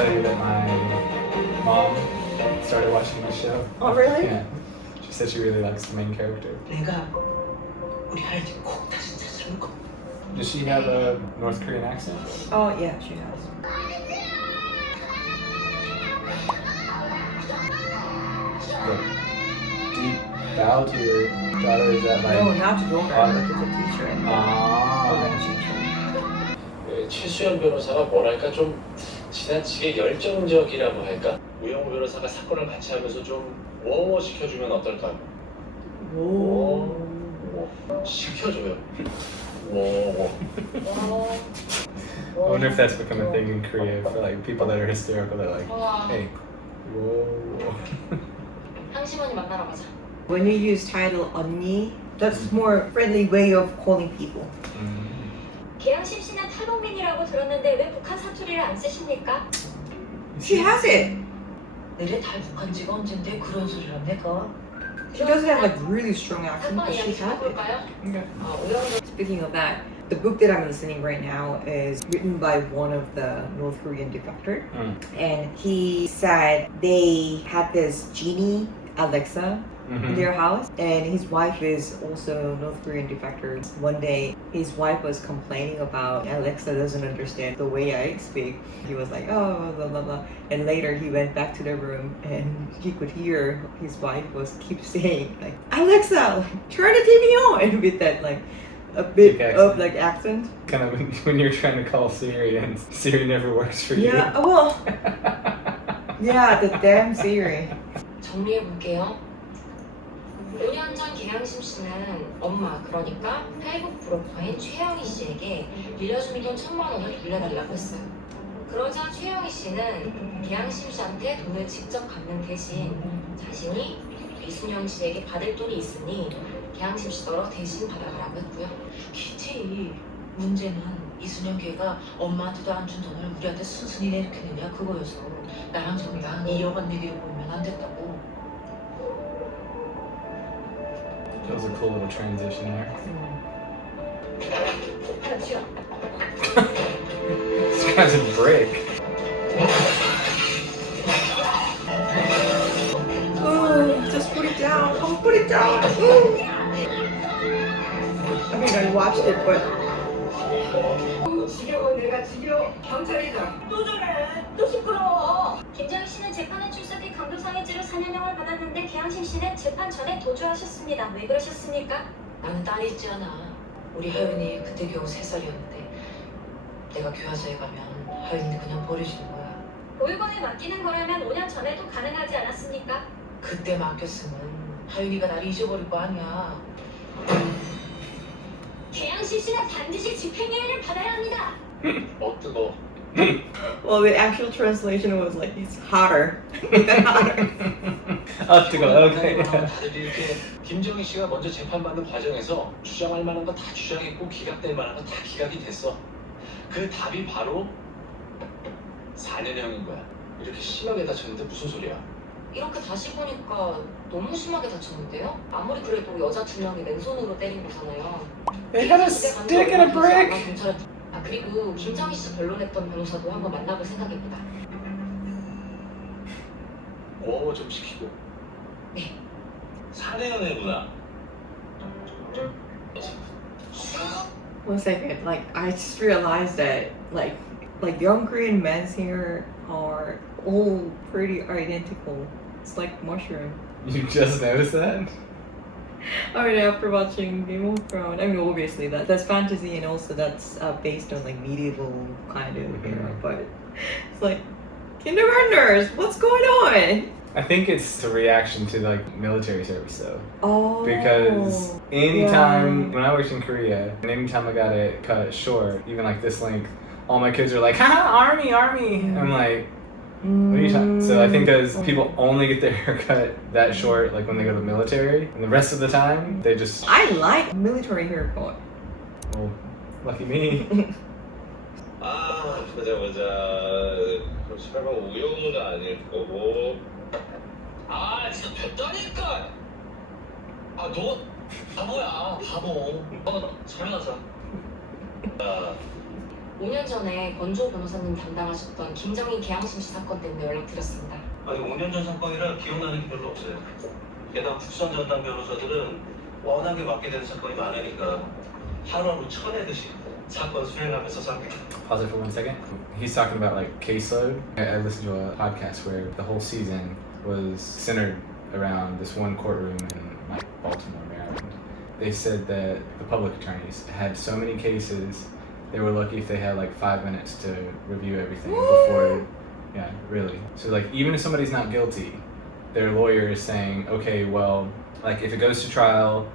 tell you that my mom started watching the show? Oh, really? Yeah. She said she really likes the main character. 내가 우리 할아버지 꼭 다시 찾을 거. Does she have a North Korean accent? Oh, yeah, she has. The deep bow to your daughter, is that like? No, not to daughter, Oh. but to the teacher. Ah. Korean teacher. 그 최수연 변호사가 뭐랄까 좀 지나치게 열정적이라고 할까? 우영우 변호사가 사건을 같이 하면서 좀 워워 시켜주면 어떨까? Whoa. 시켜줘요. 워워. I wonder if that's become a thing in Korea for like people that are hysterical. They're like, 와, hey, whoa. 항시원이 만나러 가자. When you use title 언니, that's more friendly way of calling people. 계양심 씨는 탈북민이라고 들었는데 왜 북한 사투리를 안 쓰십니까? She has it. 내래 탈북한 지가 언젠데 그런 소리를 안 내가. She doesn't have like really strong accent, 사건 but she 이야기 has it. 들어볼까요? Okay. Speaking of that, the book that I'm listening right now is written by one of the North Korean defector, and he said they had this genie Alexa in their house, and his wife is also North Korean defector. One day, his wife was complaining about Alexa doesn't understand the way I speak. He was like, oh, blah blah blah. And later, he went back to their room, and he could hear his wife was keep saying like, Alexa, like, turn the TV on, with that like a bit Thick of accent. like accent. Kind of when you're trying to call Siri and Siri never works for you. Yeah, well, yeah, the damn Siri. 정리해 볼게요. 5년 전 계양심 씨는 엄마, 그러니까 탈북 브로커인 최영희 씨에게 빌려준 돈 1,000만 원을 돌려달라고 했어요. 그러자 최영희 씨는 계양심 씨한테 돈을 직접 갚는 대신 자신이 이순영 씨에게 받을 돈이 있으니 계양심 씨 너로 대신 받아가라고 했고요. 기지. 문제는 이순영 걔가 엄마한테도 안 준 돈을 우리한테 순순히 내리켰느냐 그거여서 나랑 정이랑 이어간 얘기를 보면 안 됐다고. That was a cool little transition there. This guy's a brick. Oh, just put it down. Oh, put it down. Ooh. I mean, I watched it, but 지겨워 내가 지겨워. 경찰이다. 또 저래, 또 시끄러워. 김정희 씨는 재판에 출석해 강도상해죄로 4년형을 받았는데 계양심 씨는 재판 전에 도주하셨습니다. 왜 그러셨습니까? 나는 딸이 있지 않아. 우리 하윤이 그때 겨우 3살이었는데 내가 교화소에 가면 하윤이는 그냥 버려지는 거야. 보육원에 맡기는 거라면 5년 전에도 가능하지 않았습니까? 그때 맡겼으면 하윤이가 나를 잊어버릴 거 아니야. 계양심 씨는 반드시 집행유예를 받아야 합니다. 뜨거. well, the actual translation was like he's hotter. 아 뜨거. Okay. 다들 이렇게 김정희 씨가 먼저 재판받는 과정에서 주장할 만한 거 다 주장했고 기각될 만한 거 다 기각이 됐어. 그 답이 바로 4년형인 거야. 이렇게 심하게 다쳤는데 무슨 소리야? 이렇게 다시 보니까 너무 심하게 다쳤는데요? 아무리 그래도 여자 2명이 맨손으로 때린 거잖아요. They had a stick and a brick. 아, 그리고 김정희 씨 변론했던 변호사도 한번 만나볼 생각입니다. 워워 좀 시키고. 네. 4년형이구나. One second, like I just realized that like young Korean men's here are all pretty identical. It's like mushroom. You just noticed that? I mean, after watching Game of Thrones, I mean, obviously that's fantasy and also that's based on like medieval kind of era, but it's like kindergartners, what's going on? I think it's a reaction to like military service though. Oh, Because anytime when I worked in Korea, and anytime I got it cut short, even like this length, all my kids are like, haha, army. I'm like, what are you talking? So I think because people only get their hair cut that short, like when they go to the military, and the rest of the time they just, I like military haircut. well, lucky me. 아, 보자. 그럼 설마 우영우는 아닐 거고. 아, 진짜 됐다니까. 아, 너 바보야, 바보. 촬영하자. 5년 전에 권조 변호사님 담당하셨던 김정인 계양심 씨 사건 때문에 연락드렸습니다. 아니 5년 전 사건이라 기억나는 게 별로 없어요. 게다가 국선 전담 변호사들은 워낙에 맡게 되는 사건이 많으니까 하루하루 쳐내듯이 사건 수행하면서 삽니다. Pause it for 1 second. He's talking about like caseload. I listened to a podcast where the whole season was centered around this one courtroom in like Baltimore, Maryland. They said that the public attorneys had so many cases, they were lucky if they had like 5 minutes to review everything before. Yeah, really. So like even if somebody's not guilty, their lawyer is saying, okay, well, like if it goes to trial,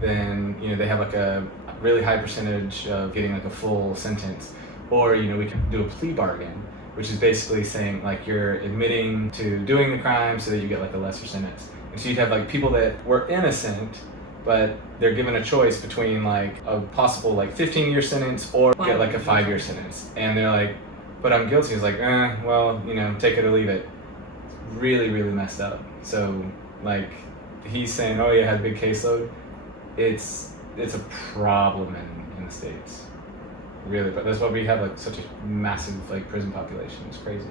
then you know they have like a really high percentage of getting like a full sentence, or you know we can do a plea bargain, which is basically saying like you're admitting to doing the crime so that you get like a lesser sentence. And so you'd have like people that were innocent, but they're given a choice between like a possible like 15-year sentence or get like a 5-year sentence, and they're like, but I'm guilty. It's like, well, you know, take it or leave it. Really, really messed up. So like he's saying, oh yeah, I had a big caseload. It's a problem in the States, really. But that's why we have like such a massive like prison population. It's crazy.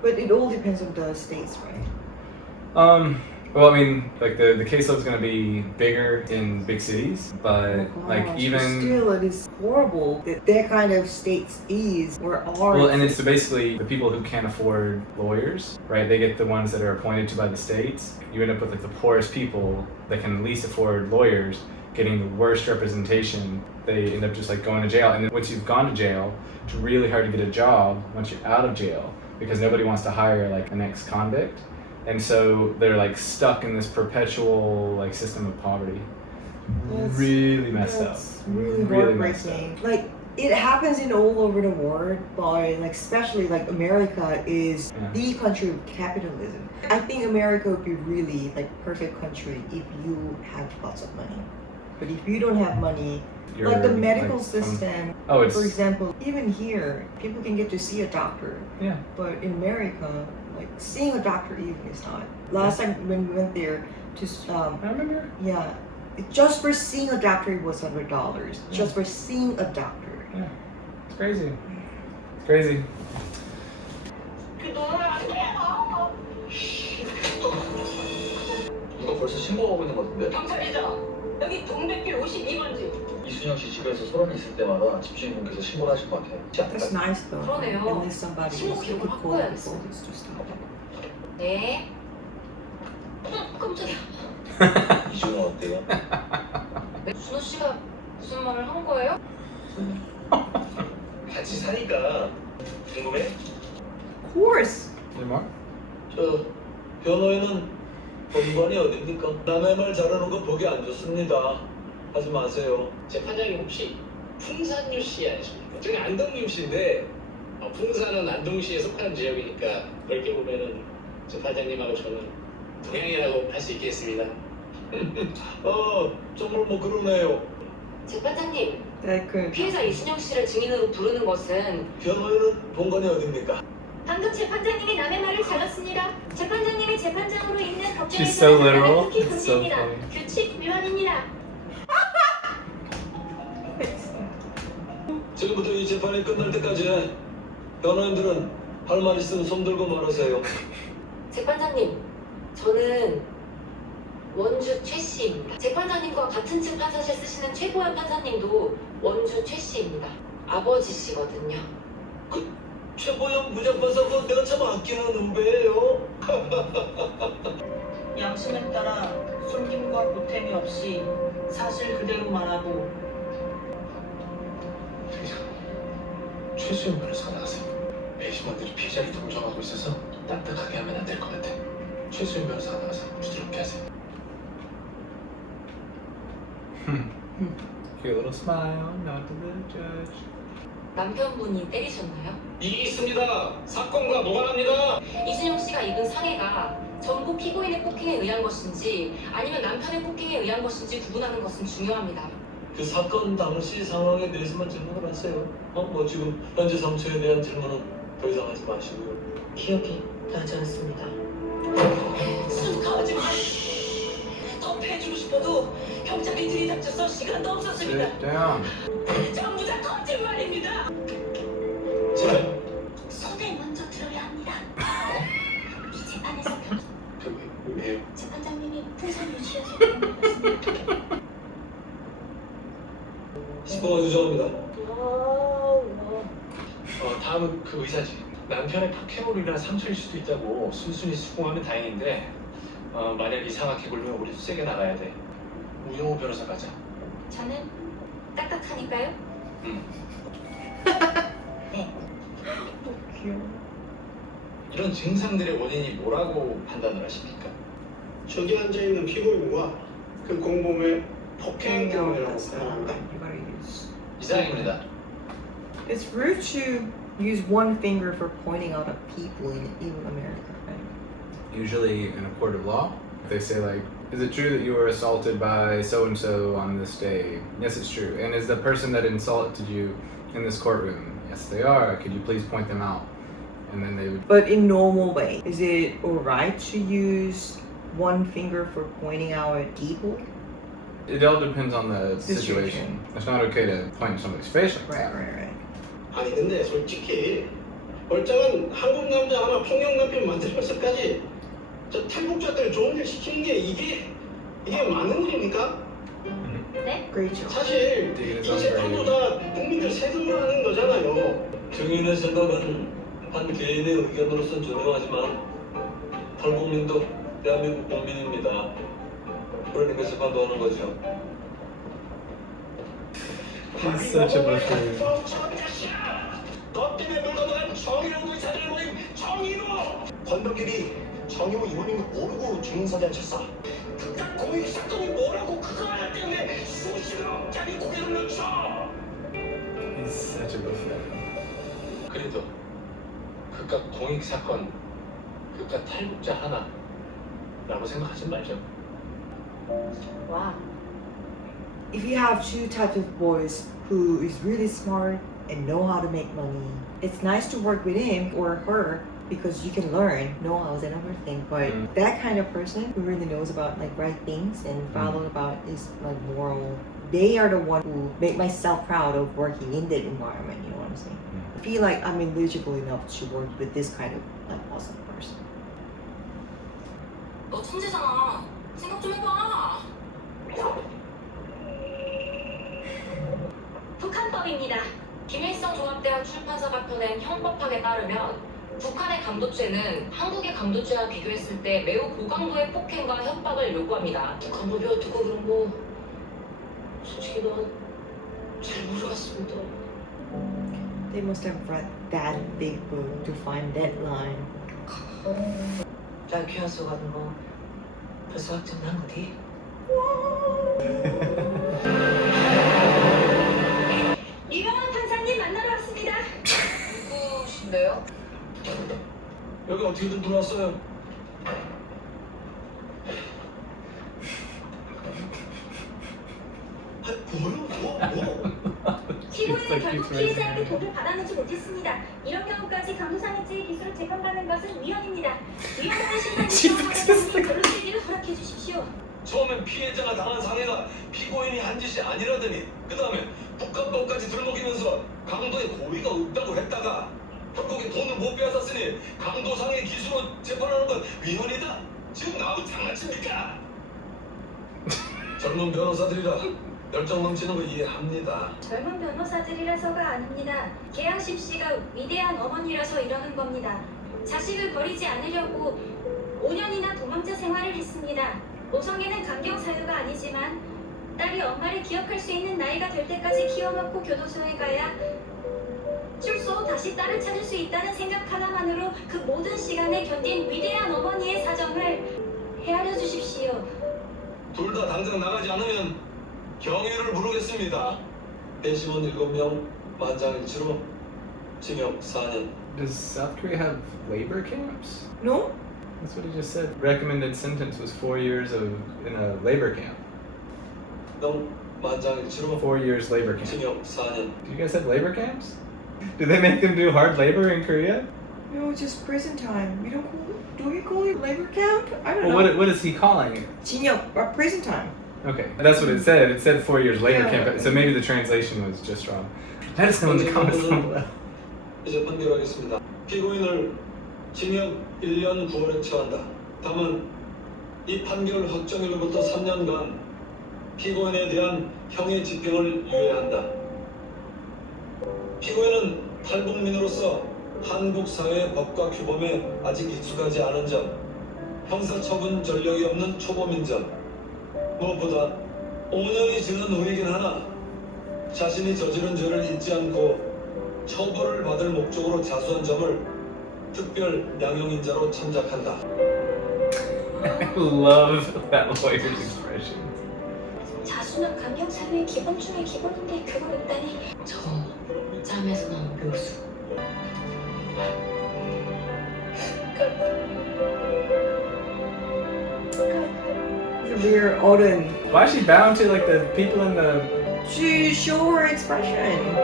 But it all depends on the states, right? Well, I mean, like the caseload's gonna be bigger in big cities, but Oh like gosh, even but still, it is horrible that that kind of states is where ours. well, and it's basically the people who can't afford lawyers, right? They get the ones that are appointed to by the states. You end up with like the poorest people that can least afford lawyers getting the worst representation. They end up just like going to jail, and then once you've gone to jail, it's really hard to get a job once you're out of jail because nobody wants to hire like an ex-convict, and so they're like stuck in this perpetual like system of poverty. That's- Really messed up. That's really messed up. heartbreaking. Like it happens in all over the world, but like especially like America is Yeah. the country of capitalism. I think America would be really like perfect country if you have lots of money. But if you don't have money, You're, like the medical like, system, Oh, it's for example, even here, people can get to see a doctor. yeah. But in America, like seeing a doctor even is not. Last time when we went there to I remember. yeah, just for seeing a doctor it was $100. Just for seeing a doctor. It's crazy. It's crazy. 이거 벌써 신고하고 있는 것 같은데? 경찰이죠. 여기 동백길 52번지. 이순영 씨 집에서 소란이 있을 때마다 집주인분께서 신고를 하실 것 같아요. That's nice though. 그러네요. Unless somebody 신고 is 기록을 cool 확보해야겠어. with this to stop. 네. 깜짝이야. 이준호 어때요? 준호 씨가 무슨 말을 한 거예요? 같이 사니까 궁금해? Of course. Any more? 저 변호인은 본관이 어딥니까? 남의 말 잘하는 거 보기 안 좋습니다. 하지 마세요. 재판장님 혹시 풍산유 씨 아니십니까? 저는 안동유 씨인데 풍산은 안동시에 속한 지역이니까 그렇게 보면은 재판장님하고 저는 동양이라고 할 수 있겠습니다. 정말 뭐 그러네요. 재판장님, That could. 피해자 이순영 씨를 증인으로 부르는 것은 변호인은 본관이 어딥니까? 방금 재판장님이 남의 말을 잘랐습니다. 재판장님이 재판장으로 있는 She's so 법정에서 literal. 특히 It's so 금지입니다. funny. 규칙 위반입니다. 지금부터 이 재판이 끝날 때까지 변호인들은 할 말 있으면 손 들고 말하세요. 재판장님, 저는 원주 최 씨입니다. 재판장님과 같은 층 판사실 쓰시는 최고현 판사님도 원주 최 씨입니다. 아버지시거든요. 최고형 부장판사고 내가 참 아끼는 후배예요. 양심에 따라 숨김과 보탬이 없이 사실 그대로 말하고 최수영 변호사가 나가세요. 배심원들이 피해자를 동정하고 있어서 딱딱하게 하면 안 될 것 같아. 최수영 변호사가 나가서 부드럽게 하세요. Cute little smile. Not the judge. 남편분이 때리셨나요? 이익 있습니다. 사건과 무관합니다. 이순영 씨가 입은 상해가 전부 피고인의 폭행에 의한 것인지 아니면 남편의 폭행에 의한 것인지 구분하는 것은 중요합니다. 그 사건 당시 상황에 대해서만 질문을 하세요. 뭐 지금 현재 상처에 대한 질문은 더 이상 하지 마시고요. 기억이 나지 않습니다. 순가하지 마. 더 패주고 싶어도 경찰이 들이닥쳐서 시간도 없었습니다. Sit down. 전부 다 거짓말입니다. 10번만 유정합니다. 다음은 그 의사지. 남편의 폭행으로 상처일 수도 있다고 순순히 수긍하면 다행인데 만약 이상하게 굴면 우리도 세게 나가야 돼. 우영우 변호사 가자. 저는 딱딱하니까요. 귀여워. 이런 증상들의 원인이 뭐라고 판단을 하십니까? 저기 앉아있는 피고인과 그 공범의 폭행 때문이라고 You 생각합니다. gotta use. 이상입니다. It's rude to use one finger for pointing out at people in America, right? Usually in a court of law, they say like, is it true that you were assaulted by so and so on this day? Yes, it's true. And is the person that insulted you in this courtroom? Yes, they are. Could you please point them out? And then they would. But in normal way, is it alright to use one finger for pointing out at people? It all depends on the Situation. situation. It's not okay to point in somebody's face like that. Right. 아니 근데 솔직히 멀쩡한 한국 남자 하나 폭력 남편 만들면서까지 저 탈북자들 좋은 일 시키는 게 이게 많은 일입니까? Great job. 사실 이 재판도 다 국민들 세금으로 하는 거잖아요. 증인의 생각은 한 개인의 의견으로선 존중하지만 탈북민도 대한민국 국민입니다. 그러니까 재판도 하는 거죠. He's such a buffoon. 너 때문에 물건한 정의로운 의사들 모임 정의로 권덕길이 정의로 이혼인 거 모르고 증인사들 쳤어. 그깟 공익 사건이 뭐라고 그거 하나 때문에 수십억짜리 고개를 늦춰. He's such a buffoon. 그래도 그깟 공익 사건, 그깟 탈북자 하나라고 생각하지 말죠. 와, If you have two types of boys who is really smart and know how to make money, it's nice to work with him or her because you can learn know-hows and everything. But that kind of person who really knows about like right things and follow about is like moral, they are the one who make myself proud of working in that environment. You know what I'm saying? I feel like I'm eligible enough to work with this kind of like awesome person. 너 천재잖아. 생각 좀 해봐. 북한법입니다. 김일성 종합대학 출판사가 펴낸 형법학에 따르면 북한의 감도죄는 한국의 감도죄와 비교했을 때 매우 고강도의 폭행과 협박을 요구합니다. 북한법이 어떻고 그런 거 솔직히 잘 모르겠습니다. They must have read that big book to find that line. 라이퀴아스 같은 거 벌써 확정 난 거디? 유명한 판사님 만나러 왔습니다. 누구신데요? 여기 어떻게든 들어왔어요. 피고인의 결국 피해자에게 돈을 받았는지 못했습니다. 이런 경우까지 강도상해죄의 기수로 재판받는 것은 위헌입니다. 위헌하는 심판이 결론되기를 허락해 주십시오. 처음엔 피해자가 당한 상해가 피고인이 한 짓이 아니라더니 그 다음에 북한법까지 들먹이면서 강도의 고의가 없다고 했다가 결국에 돈을 못 빼앗았으니 강도상해 기수로 재판하는 건 위헌이다? 지금 나하고 장난칩니까? 젊은 변호사들이라 열정 넘치는 거 이해합니다. 젊은 변호사들이라서가 아닙니다. 계양심 씨가 위대한 어머니라서 이러는 겁니다. 자식을 버리지 않으려고 5년이나 도망자 생활을 했습니다. 모성애는 감경 사유가 아니지만 딸이 엄마를 기억할 수 있는 나이가 될 때까지 키워놓고 교도소에 가야 출소 다시 딸을 찾을 수 있다는 생각 하나만으로 그 모든 시간을 견딘 위대한 어머니의 사정을 헤아려 주십시오. 둘 다 당장 나가지 않으면 경위를 물으겠습니다. 배심원 7명 만장일치로 징역 4년. Does South Korea have labor camps? No? That's what he just said. Recommended sentence was 4 years in a labor camp. 명 만장일치로 4 years labor camp. 징역 4년. Do you guys have labor camps? Do they make them do hard labor in Korea? No, it's just prison time. We don't call it. Do we call it labor camp? I don't Well, know. what is he calling it? 징역, prison time. Okay, that's what it said. It said 4 years labor Yeah. camp, so maybe the translation was just wrong. Let us know in the comments down below. 이제 판결하겠습니다. 피고인을 징역 1년 9월에 처한다. 다만 이 판결 확정일로부터 3년간 피고인에 대한 형의 집행을 유예한다. 피고인은 탈북민으로서 한국 사회의 법과 규범에 아직 익숙하지 않은 점, 형사처분 전력이 없는 초범인 점, 무엇보다 5년이 지난 후이긴 하나 자신이 저지른 죄를 잊지 않고 처벌을 받을 목적으로 자수한 점을 특별 양형인자로 참작한다. I love that lawyer's expression. 자수는 강경 사회의 기본 중의 기본인데 그걸 있다니. 저 짬에서 나온 묘수. We're Odin. Why is she bound to like the people in the? To show her expression.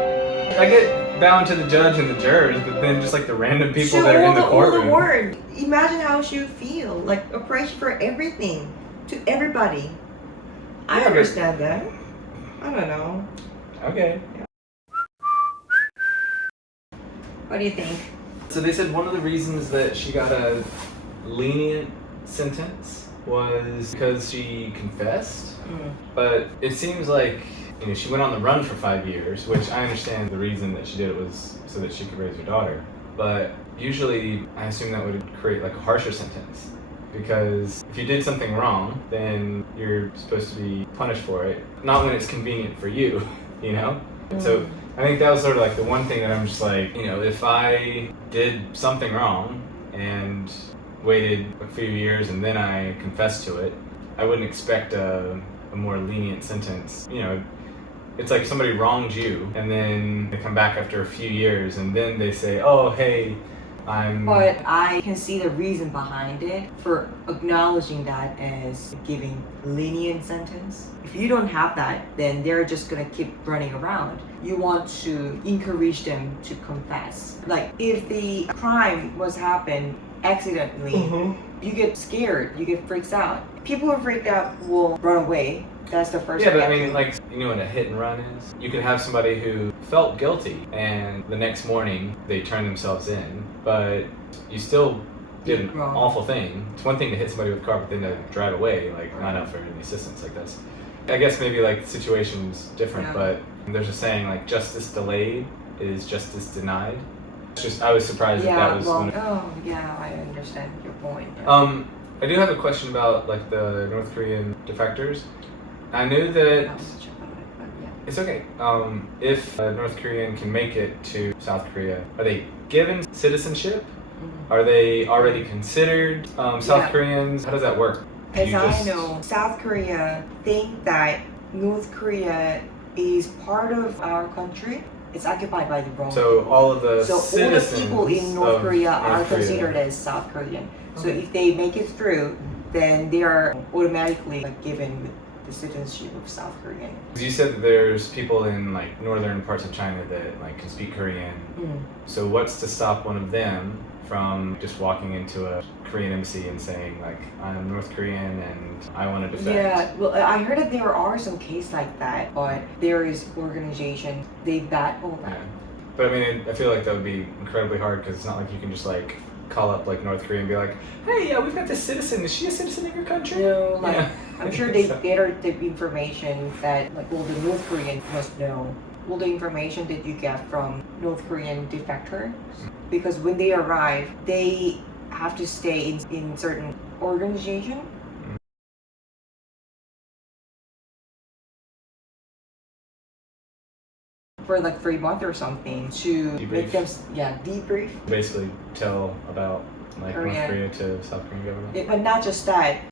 I get bound to the judge and the jurors, but then just like the random people Show that are in the all courtroom. the word. Imagine how she would feel. Like oppression for everything. To everybody. I Yeah, but- understand that. I don't know. Okay. What do you think? So they said one of the reasons that she got a lenient sentence was because she confessed. But it seems like she went on the run for 5 years, which I understand the reason that she did it was so that she could raise her daughter. But usually, I assume that would create like a harsher sentence. Because if you did something wrong, then you're supposed to be punished for it. Not when it's convenient for you, you know? So I think that was sort of like the one thing that I'm just like, if I did something wrong and waited a few years and then I confessed to it, I wouldn't expect a more lenient sentence. It's like somebody wronged you and then they come back after a few years and then they say, oh, hey, But I can see the reason behind it for acknowledging that as giving lenient sentence. If you don't have that, then they're just gonna keep running around. You want to encourage them to confess. Like if the crime was happened accidentally, you get scared, you get freaked out. People who are freaked out will run away. That's the first Yeah, but I reaction. mean, like, what a hit and run is? You could have somebody who felt guilty and the next morning they turn themselves in, but you still did an Wrong. awful thing. It's one thing to hit somebody with a car, but then to drive away, like, not out for any assistance like this. I guess maybe, like, the situation's different, Yeah. but there's a saying, like, justice delayed is justice denied. It's just, I was surprised that was one of I understand your point. I do have a question about, like, the North Korean defectors. I knew that Not much about it, but yeah. it's okay. If a North Korean can make it to South Korea, are they given citizenship? Are they already considered South Yeah. Koreans? How does that work? As You I just- know, South Korea think that North Korea is part of our country. It's occupied by the wrong So people. all of the So all the citizens people in North of Korea are North Korea. considered as South Korean. So Okay. if they make it through, then they are automatically given the citizenship of South Korean. You said that there's people in like northern parts of China that like can speak Korean. So what's to stop one of them from just walking into a Korean embassy and saying like, I'm North Korean and I want to defect? Yeah, well, I heard that there are some cases like that, but there is organization they battle that. Yeah. But I mean, I feel like that would be incredibly hard because it's not like you can just like call up like North Korea and be like, hey, we've got this citizen. Is she a citizen of your country? No, like Yeah. I'm sure they gather the information that like all the North Korean must know. All the information that you get from North Korean defectors, because when they arrive, they have to stay in certain organization. For like 3 months or something to make them debrief. Basically tell about like North Korea. Korea to South Korean government. But not just that,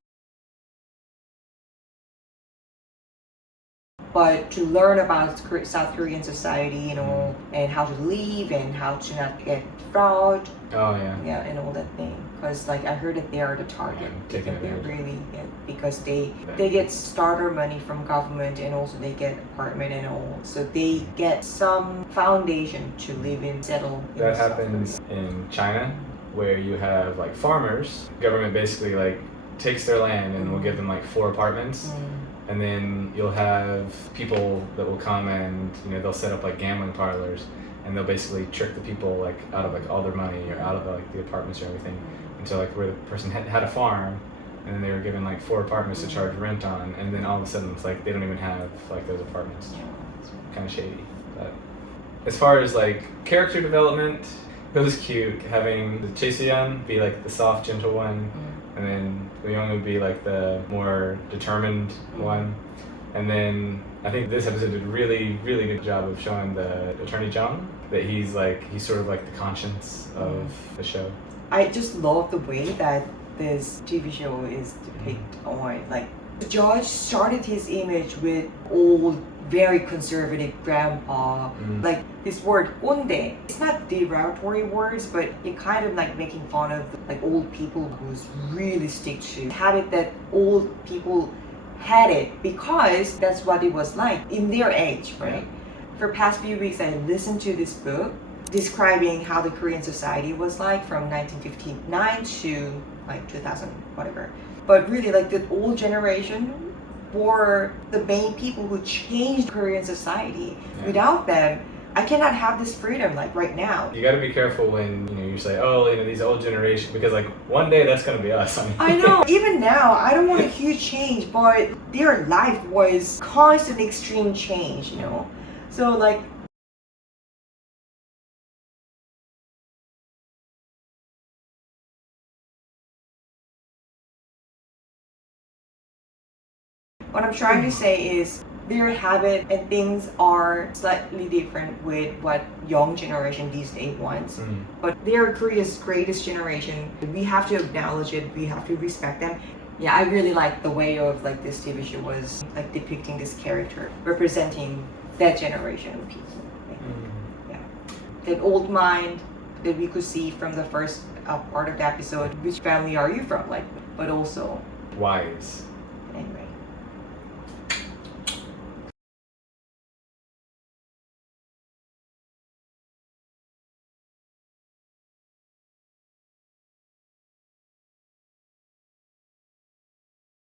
but to learn about South Korean society, and how to live and how to not get fraud, Oh yeah. and all that thing. Because like I heard that they are the target. Yeah, They taking think they're advantage. really because they get starter money from government and also they get apartment and all, so they get some foundation to live in, settle. In That South happens in China, where you have like farmers. Government basically like takes their land and will give them like 4 apartments. Korea. And then you'll have people that will come and they'll set up like gambling parlors, and they'll basically trick the people like out of like all their money or out of like the apartments or everything, until like where the person had a farm, and then they were given like 4 apartments to charge rent on, and then all of a sudden it's like they don't even have like those apartments. It's kind of shady. But as far as like character development, it was cute having the Chae-Soo-yeon be like the soft, gentle one, and then Woo-young would be like the more determined one. And then I think this episode did a really, really good job of showing the attorney Jung that he's sort of like the conscience of the show. I just love the way that this TV show is depicted on, like, the judge started his image with old, very conservative grandpa. Like this word "onde," it's not derogatory words, but it kind of like making fun of like old people who's really stick to habit that old people had it because that's what it was like in their age, right? For past few weeks, I listened to this book describing how the Korean society was like from 1959 to like 2000, whatever. But really, like the old generation were the main people who changed Korean society. Without them, I cannot have this freedom like right now. You got to be careful when you say, oh, these old generation, because like one day that's gonna be us. I know. Even now, I don't want a huge change, but their life was constant extreme change. So like. What I'm trying to say is their habit and things are slightly different with what young generation these days wants. But they're Korea's greatest generation. We have to acknowledge it. We have to respect them. Yeah, I really like the way of like this TV show was like depicting this character, representing that generation of people. Yeah, that old mind that we could see from the first part of the episode. Which family are you from? Like, but also wise.